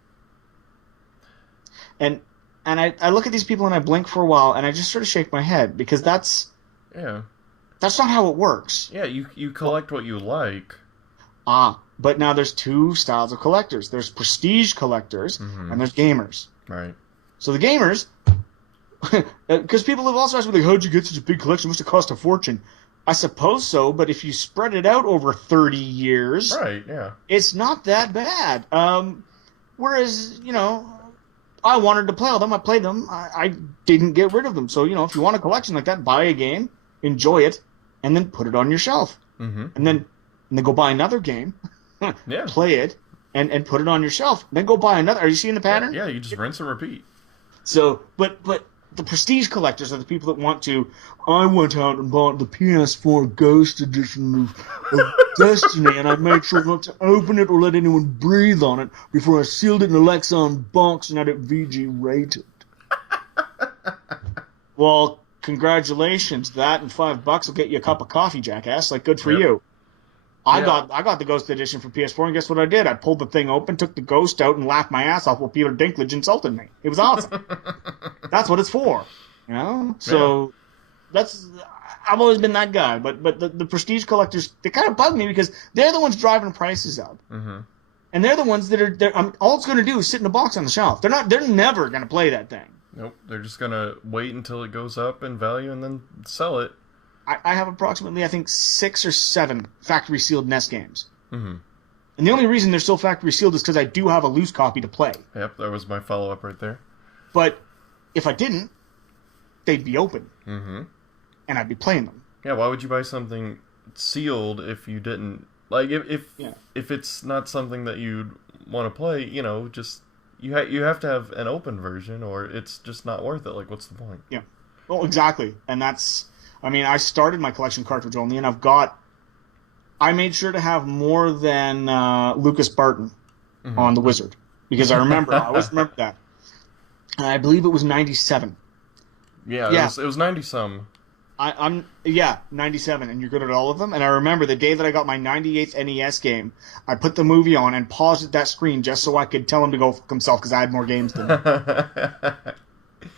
And I look at these people and I blink for a while and I just sort of shake my head because that's not how it works. Yeah, you collect what you like. But now there's two styles of collectors. There's prestige collectors and there's gamers. Right. So the gamers, because people have also asked me, like, how'd you get such a big collection? It must have cost a fortune. I suppose so, but if you spread it out over 30 years, right? Yeah, it's not that bad. Whereas, I wanted to play all them. I played them. I didn't get rid of them. So, if you want a collection like that, buy a game, enjoy it, and then put it on your shelf. And then go buy another game, play it, and put it on your shelf. Then go buy another. Are you seeing the pattern? Yeah, you just rinse and repeat. So, but the prestige collectors are the people that want to. I went out and bought the PS4 Ghost Edition of Destiny, and I made sure not to open it or let anyone breathe on it before I sealed it in a Lexan box and had it VG rated. Well, congratulations. That and $5 will get you a cup of coffee, jackass. Like, good for you. I got the Ghost Edition for PS4, and guess what I did? I pulled the thing open, took the Ghost out, and laughed my ass off while Peter Dinklage insulted me. It was awesome. That's what it's for, So I've always been that guy. But the prestige collectors, they kind of bug me because they're the ones driving prices up, and they're the ones that are. All it's going to do is sit in a box on the shelf. They're never going to play that thing. Nope. They're just going to wait until it goes up in value and then sell it. I have approximately, I think, 6 or 7 factory-sealed NES games. And the only reason they're still factory-sealed is because I do have a loose copy to play. Yep, that was my follow-up right there. But if I didn't, they'd be open. And I'd be playing them. Yeah, why would you buy something sealed if you didn't... Like, if it's not something that you'd want to play, just... You have to have an open version, or it's just not worth it. Like, what's the point? Yeah. Oh, exactly. And that's, I mean, I started my collection cartridge only, and I made sure to have more than Lucas Barton on the Wizard, because I always remember that. And I believe it was 97. Yeah, Yeah. it was 90 some. I'm 97, and you're good at all of them. And I remember the day that I got my 98th NES game, I put the movie on and paused at that screen just so I could tell him to go fuck himself because I had more games than him.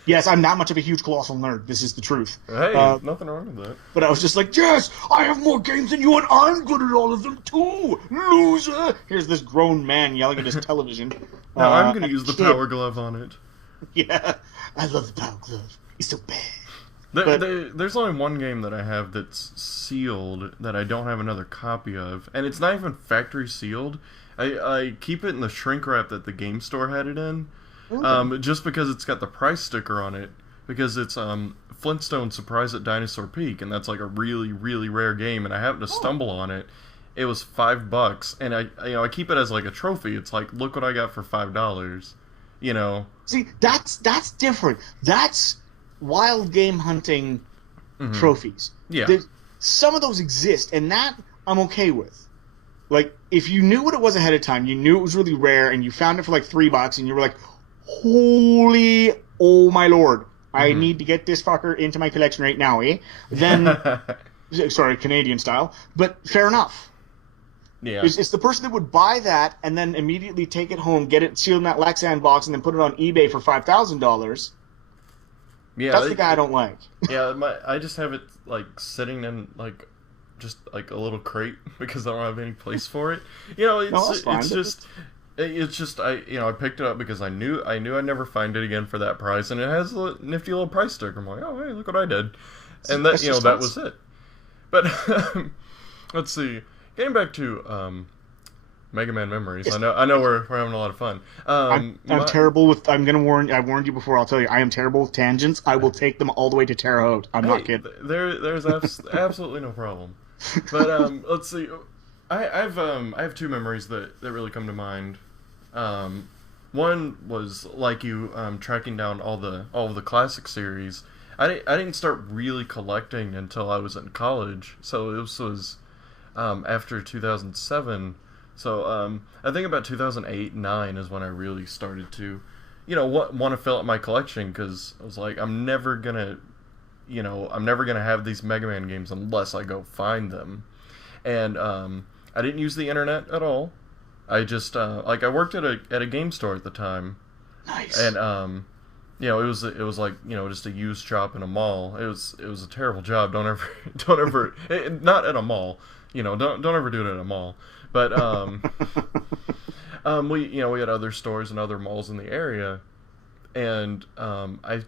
Yes, I'm that much of a huge colossal nerd. This is the truth. Hey, nothing wrong with that. But I was just like, yes, I have more games than you, and I'm good at all of them too, loser. Here's this grown man yelling at his television. Now I'm going to use the power glove on it. Yeah, I love the power glove. It's so bad. There's only one game that I have that's sealed that I don't have another copy of, and it's not even factory sealed. I keep it in the shrink wrap that the game store had it in. Okay. Just because it's got the price sticker on it, because it's Flintstone Surprise at Dinosaur Peak, and that's like a really, really rare game, and I happened to stumble on it. It was $5, and I keep it as like a trophy. It's like, look what I got for $5, you know. See, that's different. That's wild game hunting trophies. Yeah. Some of those exist, and that I'm okay with. Like, if you knew what it was ahead of time, you knew it was really rare, and you found it for like $3, and you were like, holy, oh my lord, I need to get this fucker into my collection right now, eh? Then, sorry, Canadian style, but fair enough. Yeah. It's the person that would buy that and then immediately take it home, get it sealed in that Lexan box, and then put it on eBay for $5,000. Yeah, that's the guy I don't like. Yeah, I just have it like sitting in like just like a little crate because I don't have any place for it. You know, it's just I picked it up because I knew I'd never find it again for that price, and it has a nifty little price sticker. I'm like, oh hey, look what I did, and that that was it. But let's see, getting back to Mega Man memories. Yes. I know we're having a lot of fun. I'm terrible with. I warned you before. I'll tell you. I am terrible with tangents. I will take them all the way to Terre Haute. I'm not kidding. There's absolutely no problem. But let's see. I have two memories that really come to mind. One was like you tracking down all of the classic series. I didn't start really collecting until I was in college. So this was after 2007. So I think about 2008-9 is when I really started to, want to fill up my collection, because I was like, I'm never gonna have these Mega Man games unless I go find them. And I didn't use the internet at all. I just I worked at a game store at the time. Nice. And it was like just a used shop in a mall. It was a terrible job. Don't ever not at a mall. Don't ever do it at a mall. But we had other stores and other malls in the area, and I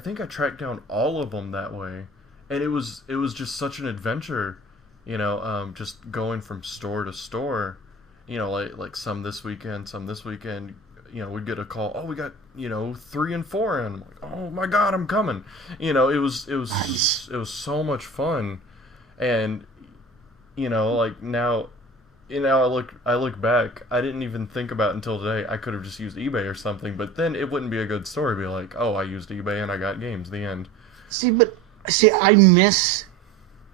think I tracked down all of them that way, and it was just such an adventure, just going from store to store, like some this weekend, we'd get a call, oh, we got 3 and 4, and I'm like, oh my god, I'm coming, it was nice. It was so much fun, and like now. I look back, I didn't even think about until today, I could have just used eBay or something, but then it wouldn't be a good story. It'd be like, oh, I used eBay and I got games, the end. See, I miss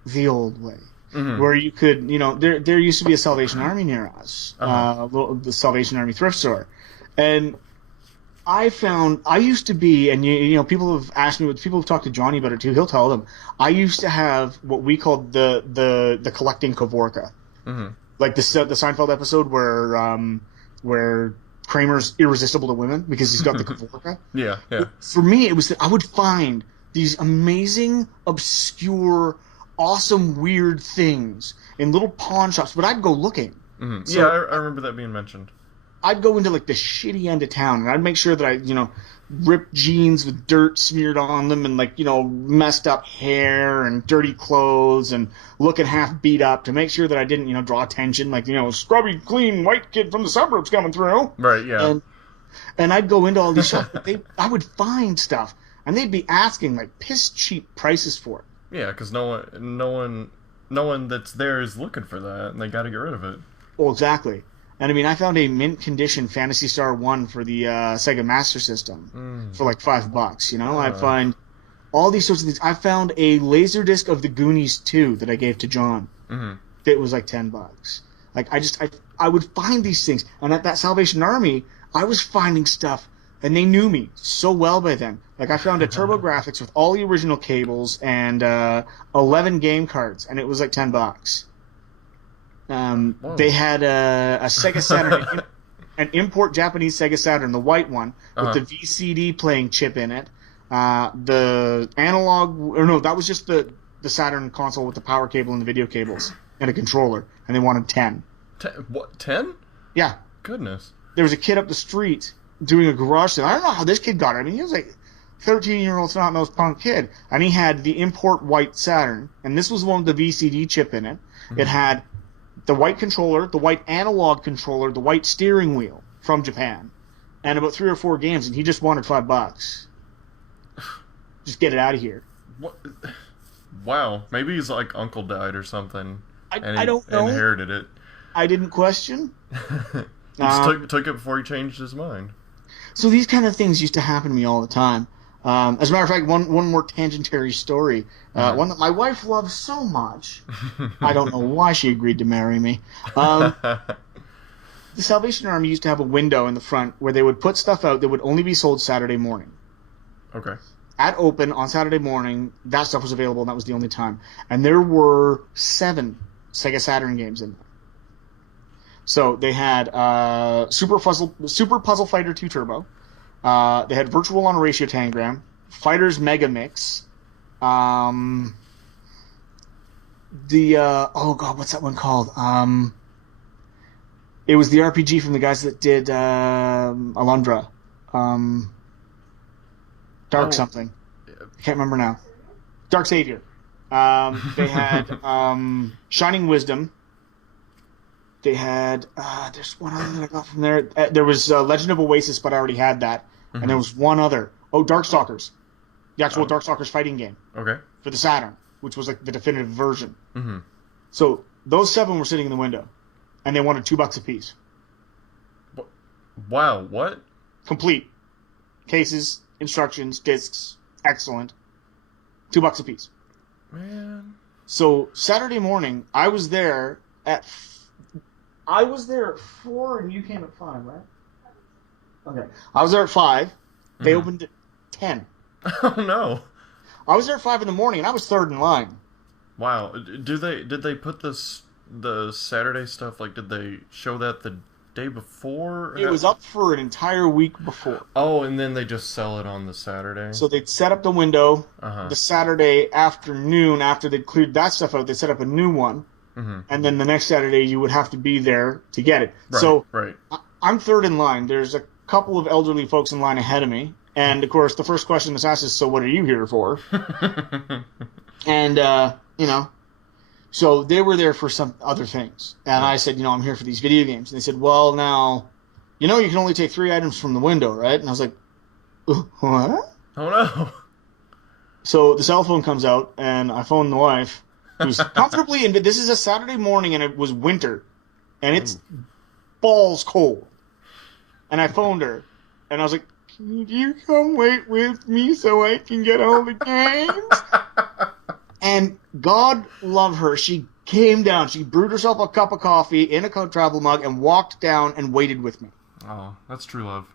the old way, where you could, there used to be a Salvation Army near us, the Salvation Army thrift store, and I used to be, and people have asked me, people have talked to Johnny about it too, he'll tell them, I used to have what we called the collecting Kavorka. Mm-hmm. Like the Seinfeld episode where Kramer's irresistible to women because he's got the Kavorka. Yeah. For me, it was that I would find these amazing, obscure, awesome, weird things in little pawn shops, but I'd go looking. Mm-hmm. So yeah, I remember that being mentioned. I'd go into like the shitty end of town, and I'd make sure that I, ripped jeans with dirt smeared on them, and messed up hair and dirty clothes, and looking half beat up to make sure that I didn't, draw attention, scrubby, clean white kid from the suburbs coming through. Right. Yeah. And I'd go into all these shops, but I would find stuff, and they'd be asking like piss cheap prices for it. Yeah, because no one that's there is looking for that, and they got to get rid of it. Well, exactly. And I found a mint condition Phantasy Star 1 for the Sega Master System for like $5. I'd find all these sorts of things. I found a laser disc of the Goonies 2 that I gave to John. Mm-hmm. That was like $10. Like I would find these things, and at that Salvation Army, I was finding stuff, and they knew me so well by then. Like I found a TurboGrafx with all the original cables and 11 game cards, and it was like $10. They had a Sega Saturn, an import Japanese Sega Saturn, the white one with the VCD playing chip in it. The analog, or no, that was just the Saturn console with the power cable and the video cables and a controller, and they wanted 10. What, 10? Yeah. Goodness. There was a kid up the street doing a garage sale. I don't know how this kid got it. I mean, he was like 13-year-old snot-nosed punk kid, and he had the import white Saturn, and this was the one with the VCD chip in it. Mm-hmm. It had the white controller, the white analog controller, the white steering wheel from Japan, and about 3 or 4 games, and he just wanted $5. Just get it out of here. What? Wow. Maybe his like uncle died or something. I don't know. Inherited it. I didn't question. Just took it before he changed his mind. So these kind of things used to happen to me all the time. As a matter of fact, one more tangentiary story, one that my wife loves so much. I don't know why she agreed to marry me. The Salvation Army used to have a window in the front where they would put stuff out that would only be sold Saturday morning. Okay. At open on Saturday morning, that stuff was available, and that was the only time. And there were 7 Sega Saturn games in there. So they had Super Puzzle Fighter 2 Turbo. They had Virtual on a Ratio Tangram, Fighters Mega Mix. Oh god, what's that one called? It was the RPG from the guys that did Alundra. Dark something. I can't remember now. Dark Savior. They had Shining Wisdom. They had there's one other that I got from there. There was Legend of Oasis, but I already had that. Mm-hmm. And there was one other. Oh, Darkstalkers. The actual Darkstalkers fighting game. Okay. For the Saturn, which was like the definitive version. Mm-hmm. So those 7 were sitting in the window, and they wanted $2 a piece. Wow, what? Complete. Cases, instructions, discs, excellent. $2 a piece. Man. So Saturday morning, I was there at 4 and you came at 5, right? Okay. I was there at 5. They opened at 10. Oh no. I was there at 5 in the morning and I was 3rd in line. Wow. Did they put the Saturday stuff, like, did they show that the day before? It was up for an entire week before. Oh, and then they just sell it on the Saturday? So they'd set up the window the Saturday afternoon after they'd cleared that stuff out. They'd set up a new one. Mm-hmm. And then the next Saturday you would have to be there to get it. Right, so I'm 3rd in line. There's a couple of elderly folks in line ahead of me. And, of course, the first question that's asked is, so what are you here for? And, so they were there for some other things. And I said, I'm here for these video games. And they said, well, now, you can only take 3 items from the window, right? And I was like, what? Oh, no. So the cell phone comes out, and I phone the wife, who's comfortably in bed. This is a Saturday morning, and it was winter. And it's balls cold. And I phoned her, and I was like, can you come wait with me so I can get all the games? And God love her, she came down. She brewed herself a cup of coffee in a travel mug and walked down and waited with me. Oh, that's true love.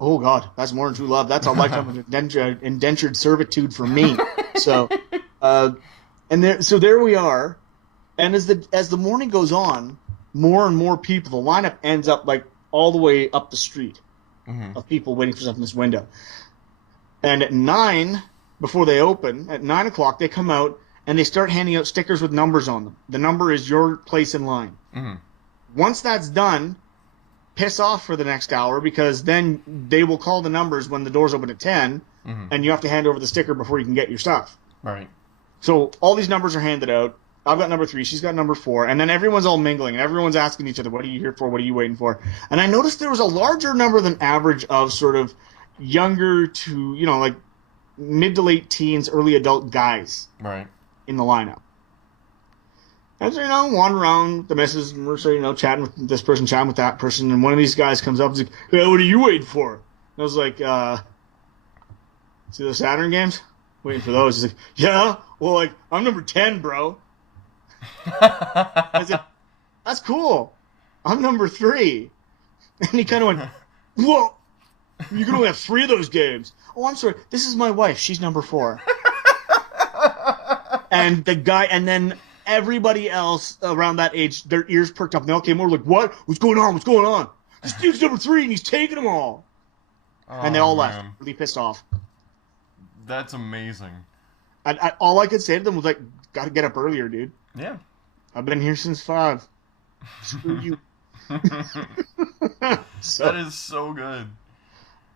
Oh, God, that's more than true love. That's a lifetime of indentured servitude for me. So, so there we are. And as the morning goes on, more and more people, the lineup ends up like all the way up the street of people waiting for stuff in this window. And at 9, before they open, at 9 o'clock, they come out and they start handing out stickers with numbers on them. The number is your place in line. Mm-hmm. Once that's done, piss off for the next hour, because then they will call the numbers when the doors open at 10, and you have to hand over the sticker before you can get your stuff. Right. So all these numbers are handed out. I've got number 3, she's got number 4, and then everyone's all mingling, and everyone's asking each other, what are you here for, what are you waiting for? And I noticed there was a larger number than average of sort of younger to, like mid to late teens, early adult guys in the lineup. And so, wander around the missus, and we're chatting with this person, chatting with that person, and one of these guys comes up and says, hey, what are you waiting for? And I was like, see the Saturn games? waiting for those. He's like, yeah, well, like, I'm number 10, bro. I said, that's cool. I'm number 3. And he kind of went, whoa, you're going to have 3 of those games. Oh, I'm sorry. This is my wife. She's number 4. And the guy, and then everybody else around that age, their ears perked up. And they all came over like, what? What's going on? What's going on? This dude's number 3 and he's taking them all. And they all left, really pissed off. That's amazing. All I could say to them was like, gotta get up earlier, dude. Yeah. I've been here since 5. Screw you. That is so good.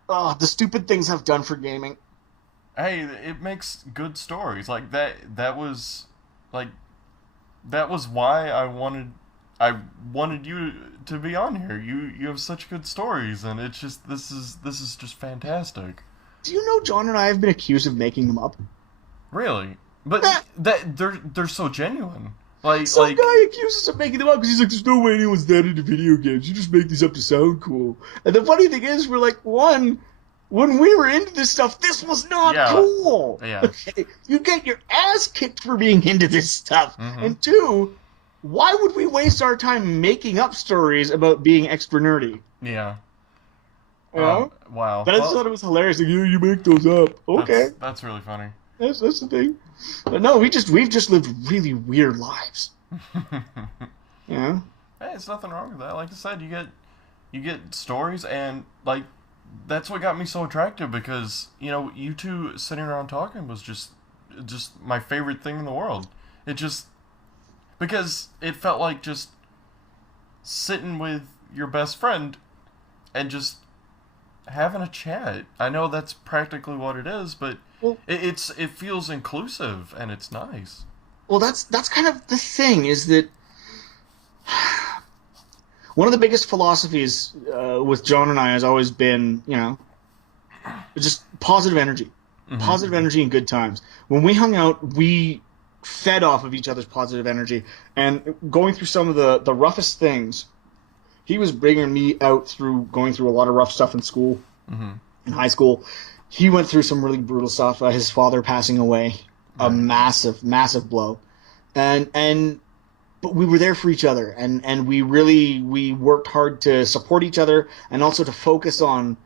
Oh, the stupid things I've done for gaming. Hey, it makes good stories. Like that was why I wanted you to be on here. You have such good stories, and it's just this is just fantastic. Do you know John and I have been accused of making them up? Really? But they're so genuine. Some guy accuses us of making them up because he's like, there's no way anyone's that into video games. You just make these up to sound cool. And the funny thing is, we're like, one, when we were into this stuff, this was not cool. Yeah. Okay? You get your ass kicked for being into this stuff. Mm-hmm. And 2, why would we waste our time making up stories about being extra nerdy? Yeah. You know? Wow. But I just thought it was hilarious. Like, you make those up. Okay. That's really funny. That's the thing. But no, we've just lived really weird lives. Yeah. Hey, it's nothing wrong with that. Like I said, you get stories, and like that's what got me so attracted, because you two sitting around talking was just my favorite thing in the world. It just because it felt like just sitting with your best friend and just having a chat. I know that's practically what it is, but it feels inclusive and it's nice. Well, that's kind of the thing, is that one of the biggest philosophies with John and I has always been, just positive energy. Mm-hmm. Positive energy and good times. When we hung out, we fed off of each other's positive energy. And going through some of the roughest things, he was bringing me out through going through a lot of rough stuff in school, in high school. He went through some really brutal stuff. His father passing away, a massive, massive blow. But we were there for each other, and we worked hard to support each other, and also to focus on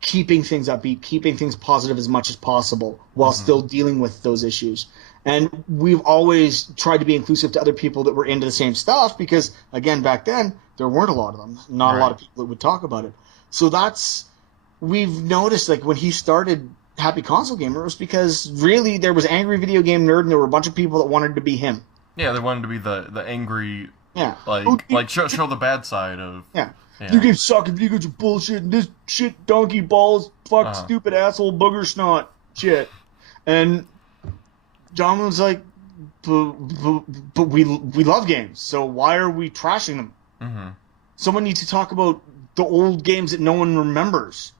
keeping things upbeat, keeping things positive as much as possible, while still dealing with those issues. And we've always tried to be inclusive to other people that were into the same stuff, because, again, back then, there weren't a lot of them. Not a lot of people that would talk about it. So we've noticed, like, when he started Happy Console Gamer, it was because, really, there was Angry Video Game Nerd, and there were a bunch of people that wanted to be him. Yeah, they wanted to be the angry, show the bad side of... Yeah. You games suck, and video games are bullshit, and this shit, donkey balls, fuck, stupid asshole, booger snot, shit. And John was like, but we love games, so why are we trashing them? Mm-hmm. Someone needs to talk about the old games that no one remembers,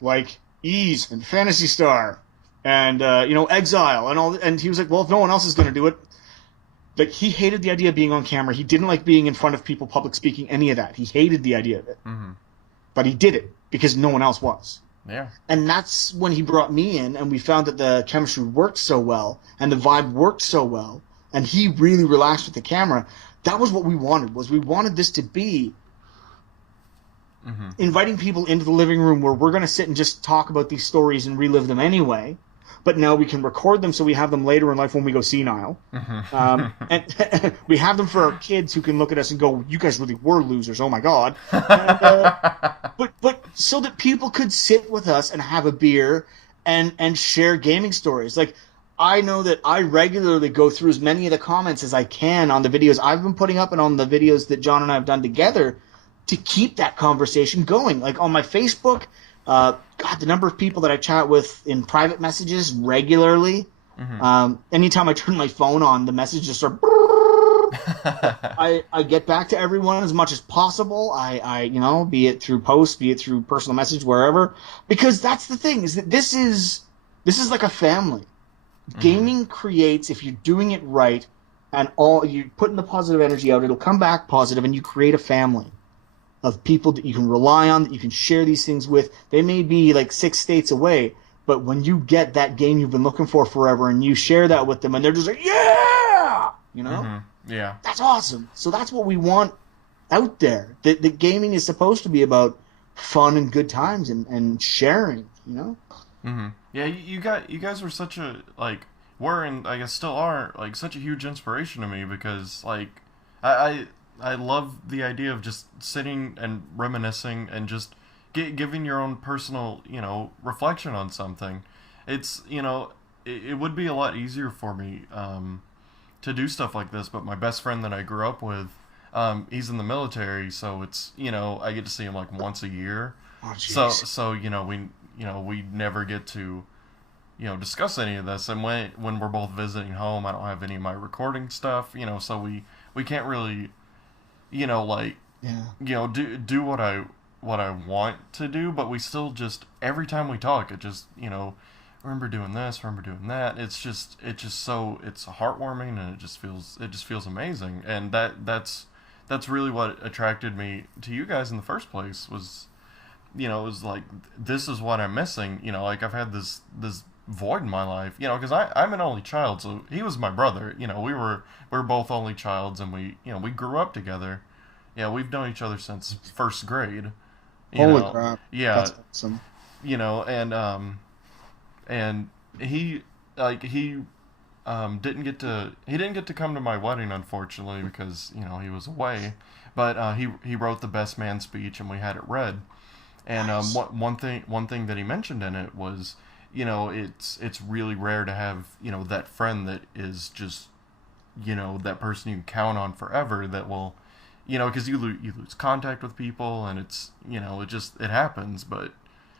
like Ys and Phantasy Star, and Exile, and all. And he was like, well, if no one else is going to do it. Like, he hated the idea of being on camera. He didn't like being in front of people, public speaking, any of that. He hated the idea of it. Mm-hmm. But he did it because no one else was. Yeah. And that's when he brought me in, and we found that the chemistry worked so well, and the vibe worked so well, and he really relaxed with the camera. That was what we wanted, we wanted this to be inviting people into the living room where we're going to sit and just talk about these stories and relive them anyway. But now we can record them so we have them later in life when we go senile. And we have them for our kids who can look at us and go, you guys really were losers, oh my God. And, but so that people could sit with us and have a beer and share gaming stories. Like, I know that I regularly go through as many of the comments as I can on the videos I've been putting up and on the videos that John and I have done together to keep that conversation going. Like, on my Facebook... God, the number of people that I chat with in private messages regularly. Anytime I turn my phone on, the messages start. I get back to everyone as much as possible. I be it through posts, be it through personal message, wherever, because that's the thing, is that this is like a family. Gaming creates, if you're doing it right, and you're putting the positive energy out, it'll come back positive, and you create a family of people that you can rely on, that you can share these things with. They may be like 6 states away, But when you get that game you've been looking for forever and you share that with them and they're just like, yeah, you know, Yeah, that's awesome. So that's what we want out there. The gaming is supposed to be about fun and good times and sharing, you know. Yeah, you guys were such a like were and I guess still are like such a huge inspiration to me because like I love the idea of just sitting and reminiscing and just giving your own personal reflection on something. It's it would be a lot easier for me to do stuff like this, but my best friend that I grew up with, he's in the military, so it's I get to see him like once a year. Oh, So we never get to discuss any of this. And when we're both visiting home, I don't have any of my recording stuff. So we can't really like do what I want to do, but we still just every time we talk, it just remember doing this, remember doing that. It's just so it's heartwarming and it just feels amazing. And that's really what attracted me to you guys in the first place was it was like this is what I'm missing. Like I've had this void in my life. Because I'm an only child, so he was my brother. We were both only childs, and we grew up together. Yeah, we've known each other since first grade. Holy crap! Yeah, that's awesome. And he didn't get to come to my wedding, unfortunately, because he was away. But he wrote the best man speech, and we had it read. And Nice. one thing that he mentioned in it was, it's really rare to have that friend that is just that person you can count on forever that will because you lose contact with people and it's it happens, but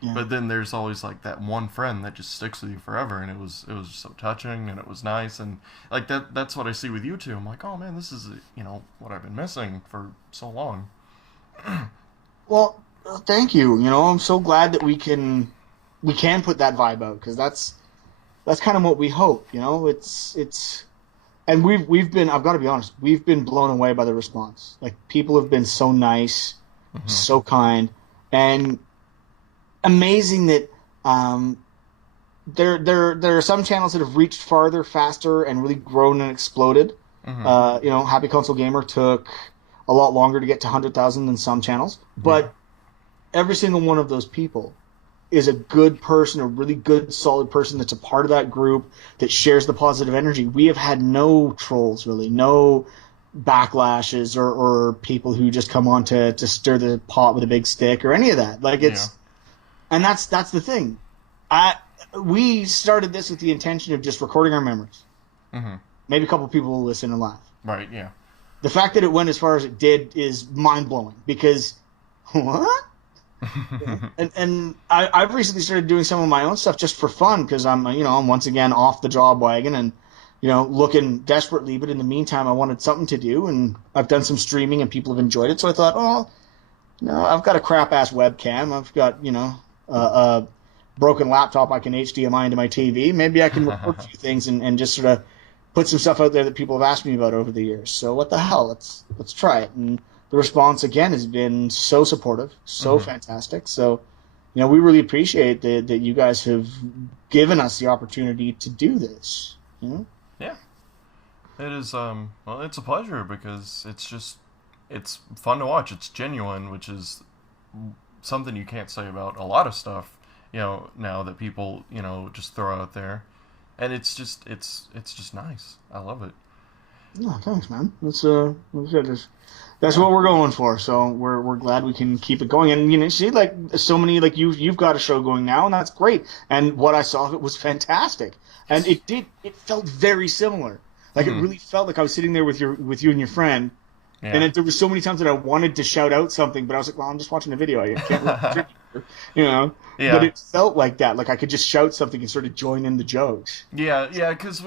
Yeah. but then there's always like that one friend that just sticks with you forever, and it was just so touching and it was nice, and like that's what I see with you two. I'm like, oh man, this is what I've been missing for so long. Well, thank you. I'm so glad that we can put that vibe out because that's kind of what we hope. It's and we've been. I've got to be honest. We've been blown away by the response. Like people have been so nice, so kind, and amazing that there are some channels that have reached farther, faster, and really grown and exploded. Happy Console Gamer took a lot longer to get to 100,000 than some channels, but every single one of those people is a good person, a really good, solid person that's a part of that group that shares the positive energy. We have had no trolls, really, no backlashes or people who just come on to stir the pot with a big stick or any of that. Like and that's the thing. We started this with the intention of just recording our memories. Maybe a couple people will listen and laugh. Right. Yeah. The fact that it went as far as it did is mind blowing because what? and I've recently started doing some of my own stuff just for fun because I'm once again off the job wagon and looking desperately, but in the meantime I wanted something to do, and I've done some streaming and people have enjoyed it, so I thought, oh no, I've got a crap ass webcam, I've got a broken laptop I can HDMI into my TV, maybe I can record a few things and just sort of put some stuff out there that people have asked me about over the years. So what the hell, let's try it. And the response again has been so supportive, so fantastic. So, we really appreciate that you guys have given us the opportunity to do this. Yeah, it is. Well, it's a pleasure because it's fun to watch. It's genuine, which is something you can't say about a lot of stuff. Now that people just throw out there, and it's just nice. I love it. No, thanks, man. That's what we're going for. So we're glad we can keep it going. And see, like so many, like you've got a show going now, and that's great. And what I saw of it was fantastic. And it felt very similar. Like it really felt like I was sitting there with you and your friend. Yeah. And there were so many times that I wanted to shout out something, but I was like, well, I'm just watching a video. I can't Yeah. But it felt like that. Like I could just shout something and sort of join in the jokes. Yeah, because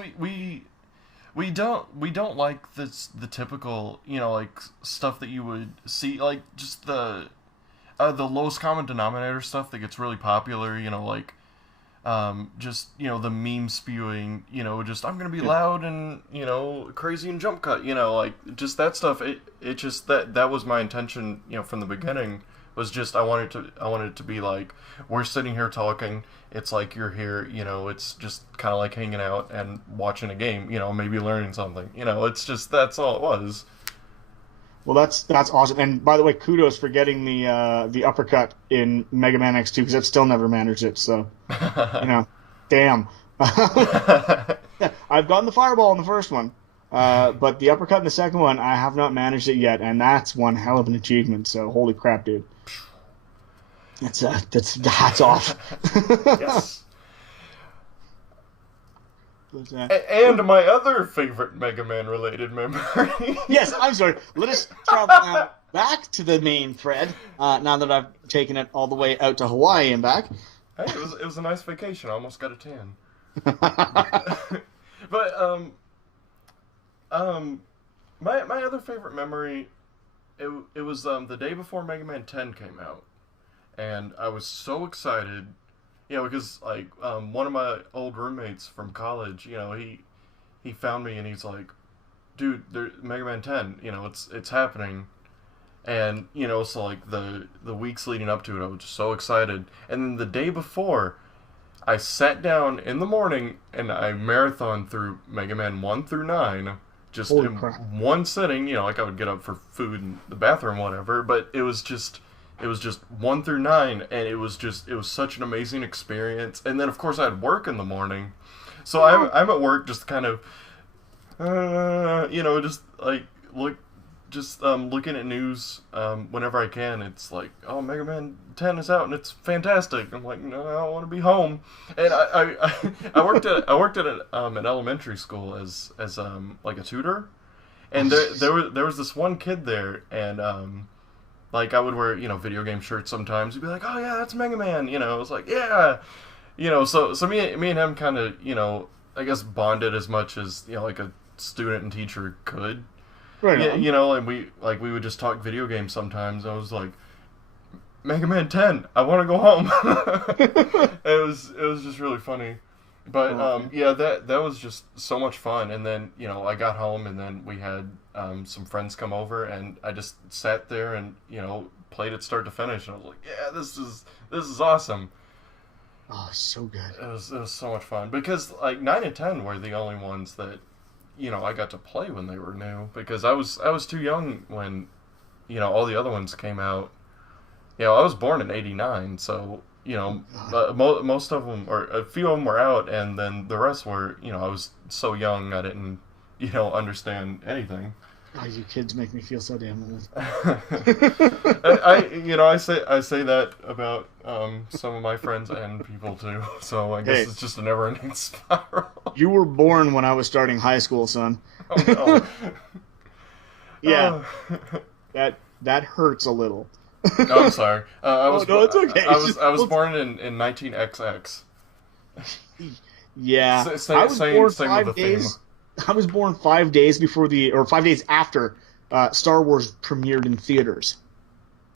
we don't like the typical like stuff that you would see, like just the lowest common denominator stuff that gets really popular, like just the meme spewing, just I'm gonna be loud and crazy and jump cut, like just that stuff. It just that was my intention from the beginning was just I wanted it to be like we're sitting here talking. It's like you're here, you know. It's just kind of like hanging out and watching a game, you know, maybe learning something, you know. It's just that's all it was. Well, that's awesome. And by the way, kudos for getting the uppercut in Mega Man X2 because I've still never managed it. So, you know, damn. I've gotten the fireball in the first one, but the uppercut in the second one, I have not managed it yet, and that's one hell of an achievement. So, holy crap, dude. That's hats off. Yes. But, and my other favorite Mega Man related memory. Yes, I'm sorry. Let us travel now back to the main thread. Now that I've taken it all the way out to Hawaii and back. Hey, it was a nice vacation. I almost got a tan. But my other favorite memory, it was the day before Mega Man 10 came out, and I was so excited. You know, because, like, one of my old roommates from college, you know, he found me and he's like, dude, Mega Man 10, you know, it's happening. And, you know, so, like, the weeks leading up to it, I was just so excited. And then the day before, I sat down in the morning and I marathoned through Mega Man 1 through 9, just Holy in crap. one sitting. You know, like, I would get up for food in the bathroom, whatever, but it was just 1 through 9, and it was such an amazing experience. And then, of course, I had work in the morning, so I'm at work just kind of, you know, just like looking at news whenever I can. It's like, oh, Mega Man 10 is out and it's fantastic. I'm like, no, I want to be home. And I worked at an elementary school as like a tutor, and there was this one kid there, and like, I would wear, you know, video game shirts sometimes. He'd be like, oh, yeah, that's Mega Man, you know. It's like, yeah. You know, so me and him kind of, you know, I guess bonded as much as, you know, like a student and teacher could. Right Yeah, on. you know, and we would just talk video games sometimes. I was like, Mega Man 10, I want to go home. It was just really funny. But, yeah, that was just so much fun. And then, you know, I got home, and then we had some friends come over, and I just sat there and, you know, played it start to finish. And I was like, yeah, this is awesome. Oh, so good. It was so much fun. Because, like, 9 and 10 were the only ones that, you know, I got to play when they were new. Because I was too young when, you know, all the other ones came out. You know, I was born in '89, so... You know, most of them, or a few of them were out, and then the rest were, you know, I was so young, I didn't, you know, understand anything. Oh, you kids make me feel so damn old. I say that about some of my friends and people too, so I guess it's just a never-ending spiral. You were born when I was starting high school, son. Oh, no. Yeah, that hurts a little. No, I'm sorry. No, it's okay. I was born in 19XX. Yeah, I was born 5 days. I was born 5 days before 5 days after Star Wars premiered in theaters.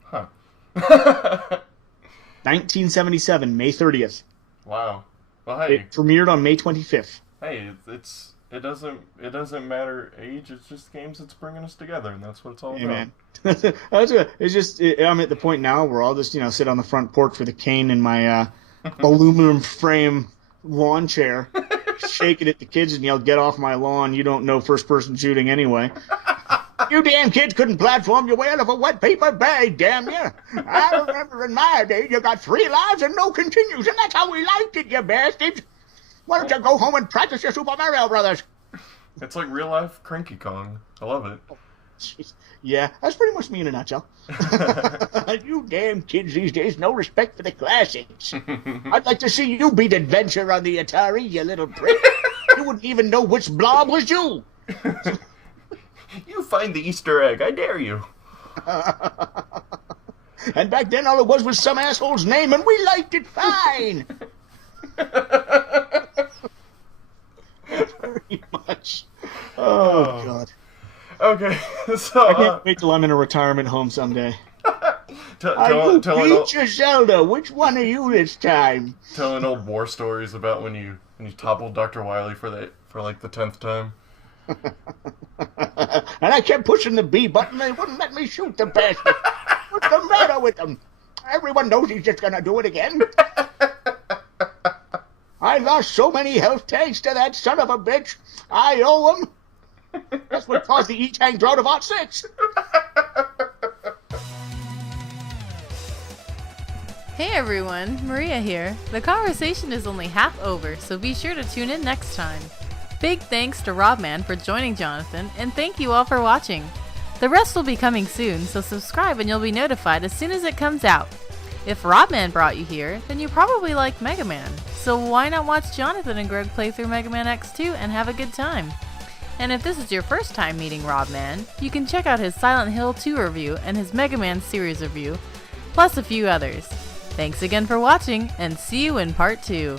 Huh. 1977, May 30th. Wow. Well, hey. It premiered on May 25th. Hey, it doesn't matter age. It's just games that's bringing us together, and that's what it's all about. Man. That's good. It's just I'm at the point now where I'll just sit on the front porch with a cane in my aluminum frame lawn chair, shaking at the kids and yell, "Get off my lawn! You don't know first person shooting anyway. You damn kids couldn't platform your way out of a wet paper bag, damn you! I remember in my day you got 3 lives and no continues, and that's how we liked it, you bastards. Why don't you go home and practice your Super Mario Brothers?" It's like real life Cranky Kong. I love it. Jeez. Yeah, that's pretty much me in a nutshell. You damn kids these days, no respect for the classics. I'd like to see you beat Adventure on the Atari, you little prick. You wouldn't even know which blob was you. You find the Easter egg, I dare you. And back then all it was some asshole's name, and we liked it fine. Very much. Oh, God. Okay, so... I can't wait till I'm in a retirement home someday. Telling Peach or Zelda? Which one are you this time? Telling old war stories about when you toppled Dr. Wily for like the 10th time. And I kept pushing the B button, and they wouldn't let me shoot the bastard. What's the matter with them? Everyone knows he's just gonna do it again. I lost so many health tanks to that son of a bitch. I owe him. That's what caused the E-Tank drought of '06. Hey everyone, Maria here. The conversation is only half over, so be sure to tune in next time. Big thanks to Robman for joining Jonathan, and thank you all for watching. The rest will be coming soon, so subscribe and you'll be notified as soon as it comes out. If Robman brought you here, then you probably like Mega Man, so why not watch Jonathan and Greg play through Mega Man X2 and have a good time? And if this is your first time meeting Robman, you can check out his Silent Hill 2 review and his Mega Man series review, plus a few others. Thanks again for watching, and see you in part 2.